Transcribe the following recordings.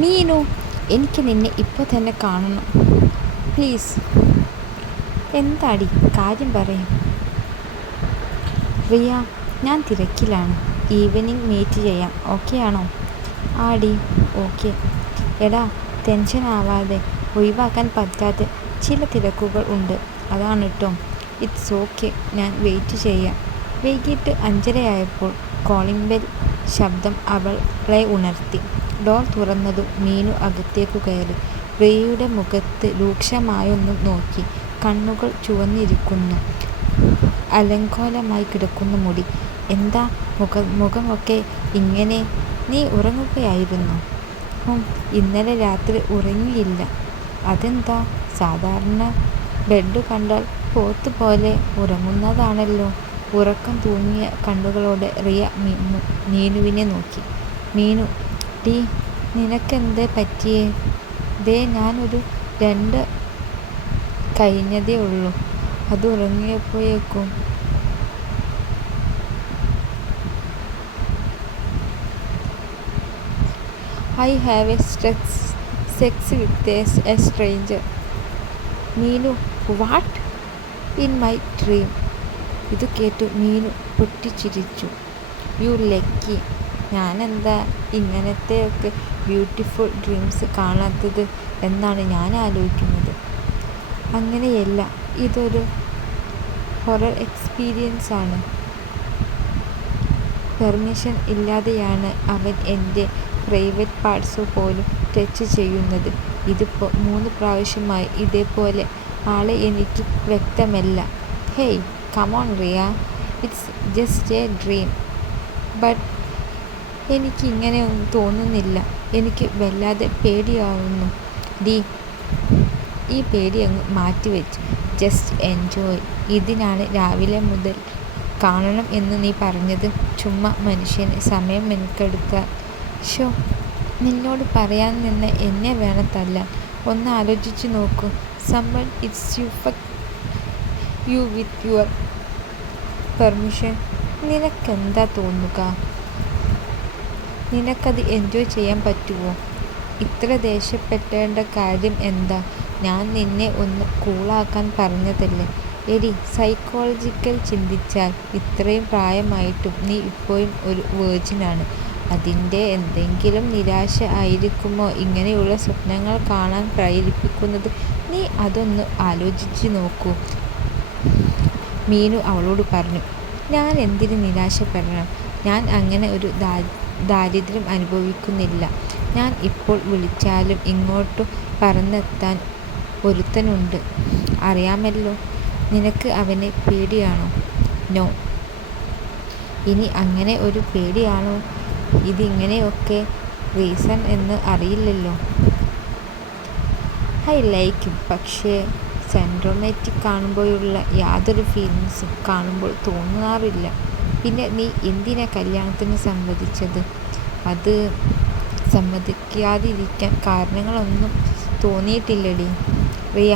മീനു, എനിക്ക് നിന്നെ ഇപ്പോൾ തന്നെ കാണണം പ്ലീസ്. എന്താടി കാര്യം പറയും. റിയ, ഞാൻ തിരക്കിലാണ്. ഈവനിങ് മീറ്റ് ചെയ്യാം, ഓക്കെ ആണോ? ആടി, ഓക്കെ. എടാ, ടെൻഷൻ ആവാതെ. ഒഴിവാക്കാൻ പറ്റാത്ത ചില തിരക്കുകൾ ഉണ്ട്, അതാണ് കേട്ടോ. ഇറ്റ്സ് ഓക്കെ, ഞാൻ വെയിറ്റ് ചെയ്യാം. വൈകിട്ട് 5:30 കോളിംഗ് ബെൽ ശബ്ദം അവളെ ഉണർത്തി. ഡോർ തുറന്നതും മീനു അകത്തേക്കു കയറി. റിയയുടെ മുഖത്ത് രൂക്ഷമായൊന്നു നോക്കി. കണ്ണുകൾ ചുവന്നിരിക്കുന്നു. അലങ്കോലമായി കിടക്കുന്ന മുടി. എന്താ മുഖമൊക്കെ ഇങ്ങനെ? നീ ഉറങ്ങുകയായിരുന്നു? ഇന്നലെ രാത്രി ഉറങ്ങിയില്ല. അതെന്താ? സാധാരണ ബെഡ് കണ്ടാൽ പോത്ത് പോലെ ഉറങ്ങുന്നതാണല്ലോ. ഉറക്കം തൂങ്ങിയ കണ്ണുകളോടെ റിയ മീനുവിനെ നോക്കി. മീനു, ടീ, നിനക്കെന്ത് പറ്റിയേ? ദേ, ഞാനൊരു 2 കഴിഞ്ഞതേ ഉള്ളൂ. അത് ഉറങ്ങിയപ്പോഴേക്കും I have sex with a stranger. Meenu, what? In my dream. ഇത് കേട്ടു മീനു പൊട്ടിച്ചിരിച്ചു. U lucky. ഞാനെന്താ ഇങ്ങനത്തെയൊക്കെ ബ്യൂട്ടിഫുൾ ഡ്രീംസ് കാണാത്തത് എന്നാണ് ഞാൻ ആലോചിക്കുന്നത്. അങ്ങനെയല്ല, ഇതൊരു ഹൊറർ എക്സ്പീരിയൻസ് ആണ്. പെർമിഷൻ ഇല്ലാതെയാണ് അവൻ എൻ്റെ പ്രൈവറ്റ് പാർട്സ് പോലും ടച്ച് ചെയ്യുന്നത്. ഇതിപ്പോൾ 3 പ്രാവശ്യമായി. ഇതേപോലെ ആളെ എനിക്ക് വ്യക്തമല്ല. Hey, come on Riya, it's just a dream. But എനിക്കിങ്ങനെയൊന്നും തോന്നുന്നില്ല. എനിക്ക് വല്ലാതെ പേടിയാവുന്നു. ഡി, ഈ പേടി അങ്ങ് മാറ്റിവെച്ച് ജസ്റ്റ് എൻജോയ്. ഇതിനാണ് രാവിലെ മുതൽ കാണണം എന്ന് നീ പറഞ്ഞത്. ചുമ്മാ മനുഷ്യന് സമയം മെനക്കെടുക്കാൻ. ഷോ, നിന്നോട് പറയാൻ നിന്ന് എന്നെ വേണം തല്ലാൻ. ഒന്ന് ആലോചിച്ച് നോക്കൂ. Someone hits you with your permission. നിനക്കെന്താ തോന്നുക? നിനക്കത് എൻജോയ് ചെയ്യാൻ പറ്റുമോ? ഇത്ര ദേഷ്യപ്പെടേണ്ട കാര്യം എന്താ? ഞാൻ നിന്നെ ഒന്ന് കൂളാക്കാൻ പറഞ്ഞതല്ലേ. എടി, സൈക്കോളജിക്കൽ ചിന്തിച്ചാൽ ഇത്രയും പ്രായമായിട്ടും നീ ഇപ്പോഴും ഒരു വേർജിനാണ്. അതിൻ്റെ എന്തെങ്കിലും നിരാശ ആയിരിക്കുമോ ഇങ്ങനെയുള്ള സ്വപ്നങ്ങൾ കാണാൻ പ്രേരിപ്പിക്കുന്നത്? നീ അതൊന്ന് ആലോചിച്ച് നോക്കൂ, മീനു അവളോട് പറഞ്ഞു. ഞാൻ എന്തിന് നിരാശപ്പെടണം? ഞാൻ അങ്ങനെ ഒരു ദാരിദ്ര്യം അനുഭവിക്കുന്നില്ല. ഞാൻ ഇപ്പോൾ വിളിച്ചാലും ഇങ്ങോട്ട് പറന്നെത്താൻ ഒരുത്തനുണ്ട്, അറിയാമല്ലോ. നിനക്ക് അവനെ പേടിയാണോ? നോ. ഇനി അങ്ങനെ ഒരു പേടിയാണോ ഇതിങ്ങനെയൊക്കെ റീസൺ എന്ന് അറിയില്ലല്ലോ. I like him. പക്ഷേ സെൻഡ്രോമാറ്റിക് കാണുമ്പോഴുള്ള യാതൊരു ഫീലിങ്സും കാണുമ്പോൾ തോന്നാറില്ല. പിന്നെ നീ എന്തിനാ കല്യാണത്തിന് സമ്മതിച്ചത്? അത് സമ്മതിക്കാതിരിക്കാൻ കാരണങ്ങളൊന്നും തോന്നിയിട്ടില്ലടി. റിയ,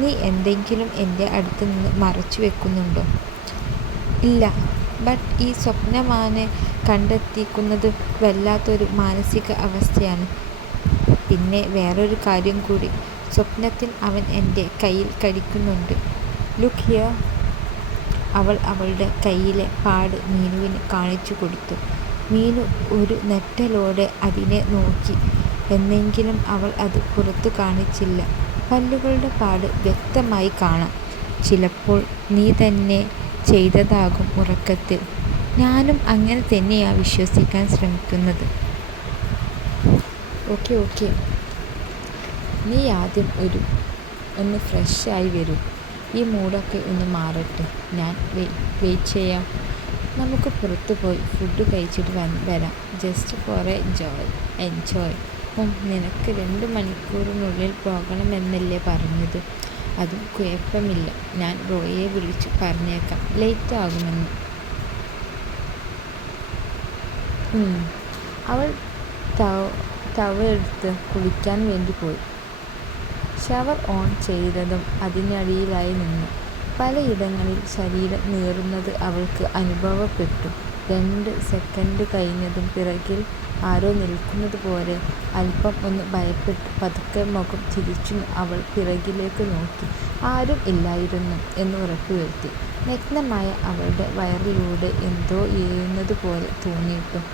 നീ എന്തെങ്കിലും എൻ്റെ അടുത്ത് നിന്ന് മറച്ചു വെക്കുന്നുണ്ടോ? ഇല്ല. ബട്ട് ഈ സ്വപ്നമാനെ കണ്ടെത്തിക്കുന്നത് വല്ലാത്തൊരു മാനസിക അവസ്ഥയാണ്. പിന്നെ വേറൊരു കാര്യം കൂടി. സ്വപ്നത്തിൽ അവൻ എൻ്റെ കയ്യിൽ കടിക്കുന്നുണ്ട്. Look here. അവൾ അവളുടെ കയ്യിലെ പാട് മീനുവിന് കാണിച്ചു കൊടുത്തു. മീനു ഒരു നെട്ടലോടെ അതിനെ നോക്കി. എന്നെങ്കിലും അവൾ അത് പുറത്തു കാണിച്ചില്ല. പല്ലുകളുടെ പാട് വ്യക്തമായി കാണാം. ചിലപ്പോൾ നീ തന്നെ ചെയ്തതാകും ഉറക്കത്തിൽ. ഞാനും അങ്ങനെ തന്നെയാ വിശ്വസിക്കാൻ ശ്രമിക്കുന്നത്. ഓക്കെ, നീ ആദ്യം ഒന്ന് ഫ്രഷായി വരൂ. ഈ മൂഡൊക്കെ ഒന്ന് മാറട്ടെ. ഞാൻ വെയിറ്റ് ചെയ്യാം. നമുക്ക് പുറത്തു പോയി ഫുഡ് കഴിച്ചിട്ട് വരാം. Just for enjoy. നിനക്ക് 2 മണിക്കൂറിനുള്ളിൽ പോകണമെന്നല്ലേ പറഞ്ഞത്? അതും കുഴപ്പമില്ല. ഞാൻ റോയിയെ വിളിച്ചു പറഞ്ഞേക്കാം ലേറ്റ് ആകുമെന്ന്. അവൾ ടവലെടുത്ത് കുളിക്കാൻ വേണ്ടി പോയി. ഷവർ ഓൺ ചെയ്തതും അതിനടിയിലായി നിന്നു. പലയിടങ്ങളിൽ ശരീരം നീറുന്നത് അവൾക്ക് അനുഭവപ്പെട്ടു. 2 സെക്കൻഡ് കഴിഞ്ഞതും പിറകിൽ ആരോ നിൽക്കുന്നത് പോലെ. അല്പം ഒന്ന് ഭയപ്പെട്ടു പതുക്കെ മുഖം തിരിച്ചു അവൾ പിറകിലേക്ക് നോക്കി. ആരും ഇല്ലായിരുന്നു എന്ന് ഉറപ്പുവരുത്തി. നഗ്നമായ അവളുടെ വയറിലൂടെ എന്തോ ഇഴയുന്നത് പോലെ തോന്നിയിട്ടും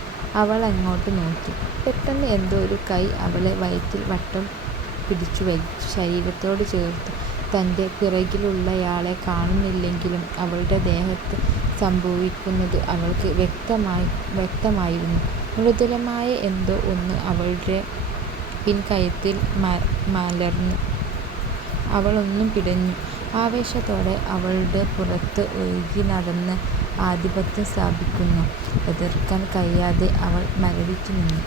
അവളങ്ങോട്ട് നോക്കി. പെട്ടെന്ന് എന്തോ ഒരു കൈ അവളെ വയറ്റിൽ വട്ടം പിടിച്ചു വലിച്ചു ശരീരത്തോട് ചേർത്തു. തൻ്റെ പിറകിലുള്ളയാളെ കാണുന്നില്ലെങ്കിലും അവളുടെ ദേഹത്ത് സംഭവിക്കുന്നത് അവൾക്ക് വ്യക്തമായിരുന്നു. മൃദുലമായ എന്തോ ഒന്ന് അവളുടെ പിൻകഴുത്തിൽ മലർന്നു. അവളൊന്നും പിടഞ്ഞു. ആവേശത്തോടെ അവളുടെ പുറത്ത് ഒഴുകി നടന്ന് ആധിപത്യം സ്ഥാപിക്കുന്നു. എതിർക്കാൻ കഴിയാതെ അവൾ മരവിച്ചു നിന്നു.